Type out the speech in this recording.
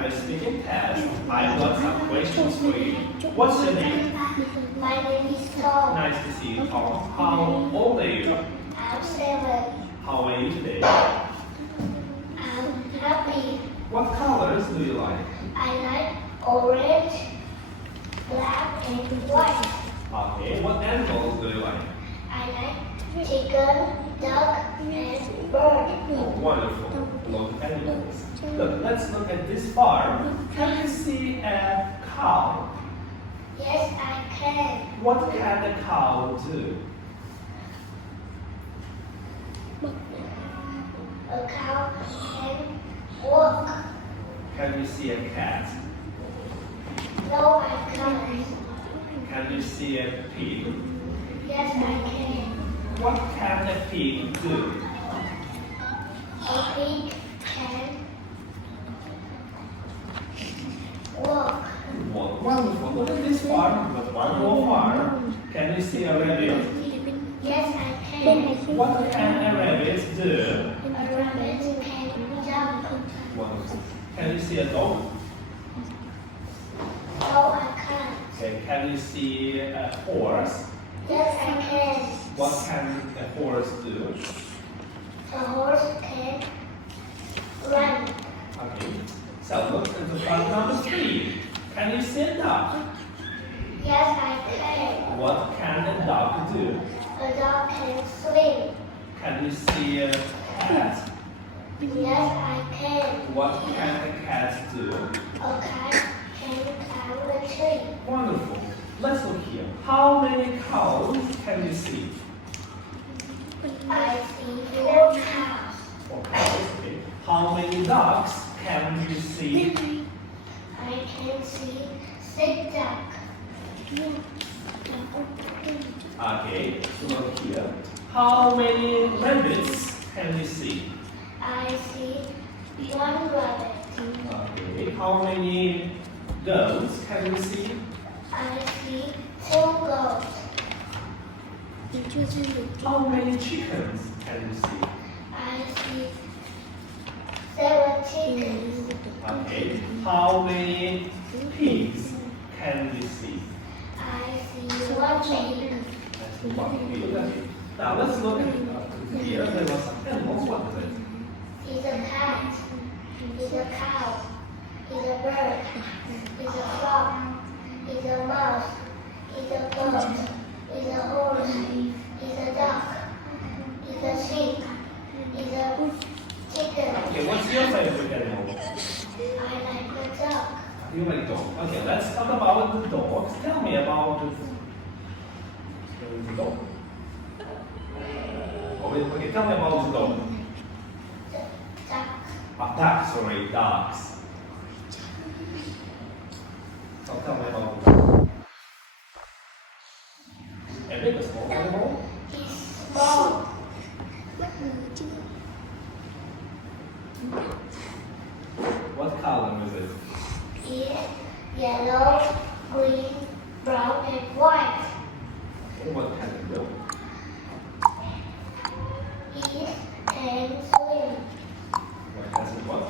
have a speaking test. I've got some questions for you. What's your name? My name is Tom. Nice to see you, Tom. How old are you? I'm 7. How are you today? I'm happy. What colors do you like? I like orange, black, and white. Okay, what animals do you like? I like chicken, duck, and bird. Oh, wonderful. Love animals. Look, let's look at this farm. Can you see a cow? Yes, I can. What can the cow do? A cow can walk. Can you see a cat? No, I can't. Can you see a pig? Yes, I can. What can a pig do? A pig can walk. Wonderful. Look at this farm. But one more farm. Can you see a rabbit? Yes, I can. What can a rabbit do? A rabbit can jump. Wonderful. Can you see a dog? No, I can't. Okay. Can you see a horse? Yes, I can. What can a horse do? A horse can run. Okay. So look at the farm number 3. Can you see a duck? Yes, I can. What can a duck do? A dog can swim. Can you see a cat? Yes, I can. What can a cat do? A cat can climb a tree. Wonderful. Let's look here. How many cows can you see? I see 4 cows. 4 cows. Okay. How many ducks can you see? I can see 6 ducks. Okay. So look here. How many rabbits can you see? I see 1 rabbit. Okay. How many goats can you see? I see 2 goats. How many chickens can you see? I see 7 chickens. Okay. How many pigs can you see? I see 1 pig. That's one pig. Okay. Now let's look at here. There was some animals. What is it? He's a cat. He's a cow. He's a bird. He's a frog. He's a mouse. He's a goat. He's a horse. He's a duck. He's a sheep. He's a chicken. Okay, what's your favorite animal? I like the duck. You like dog. Okay, let's talk about the dogs. Tell me about the dog. Okay, tell me about the dog. Duck. Ducks, sorry, ducks. So tell me about the dog. A big or small animal? He's small. What color is it? He's yellow, green, brown, and white. Okay, what can it do? He can swim. What does it what?